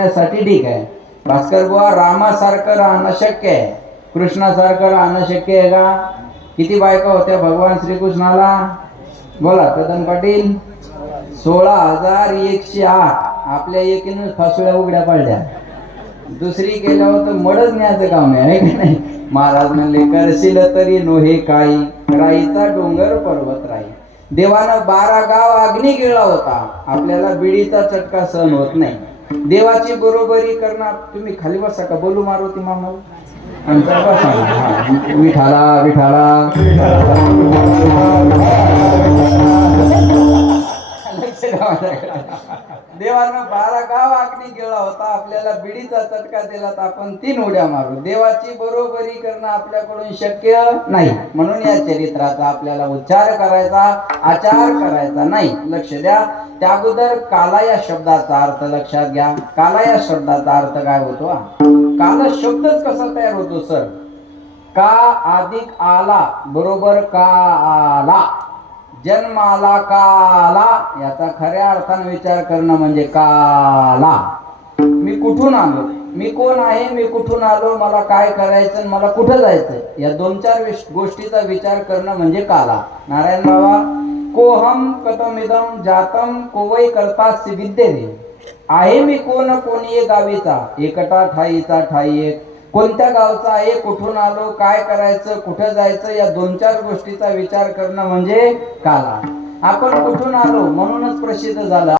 करण्यासाठी ठीक आहे. भास्कर बुवा, रामासारखं राहणं शक्य आहे, कृष्णासारखं राहणं शक्य आहे का? किती बायका होत्या भगवान श्रीकृष्णाला? बोला कदम पाटील. 16,108. आपल्या एकीनं फासुळ्या उघड्या पाडल्या. दुसरी केल्यावर तर मडच न्यायचं काम आहे की नाही? महाराज म्हणले, करशील तरी नोहे काही, राईचा डोंगर पर्वत राई. देवानं 12 गाव अग्नी गिळला होता, आपल्याला बिडीचा चटका सहन होत नाही. देवाची बरोबरी करणार. तुम्ही खाली बसा का, बोलू मारुती मामा? विठाला विठाला. देवानं 12 गाव अग्नी गिळला होता, आपल्याला बिडीचा चटका दिला तर आपण 3 उड्या मारू. देवाची बरोबरी करणं आपल्याकडून शक्य नाही, म्हणून या चरित्राचा आपल्याला उच्चार करायचा, आचार करायचा नाही. लक्ष द्या. त्या अगोदर काला या शब्दाचा अर्थ लक्षात घ्या. काला या शब्दाचा अर्थ काय होतो? काला शब्दच कसा तयार होतो सर? का अधिक आला बरोबर काला. जन्माला काला, याचा खऱ्या अर्थाने विचार करणं म्हणजे काला. मी कुठून आलो, मी कोण आहे, मी कुठून आलो, मला काय करायचं, मला कुठं जायचं, या 2-4 गोष्टीचा विचार करणं म्हणजे काला. नारायण बाबा, कोहम कतमिदम जातम कोवै करतास्य विद्येने. आहे मी कोण, कोणी गावीचा, एकटा ठाईचा ठाई एक. कोणत्या गावचा आहे, कुठून आलो, काय करायचं, कुठं जायचं, या 2-4 गोष्टीचा विचार करणं म्हणजे काला. आपण कुठून आलो म्हणूनच प्रसिद्ध झालं.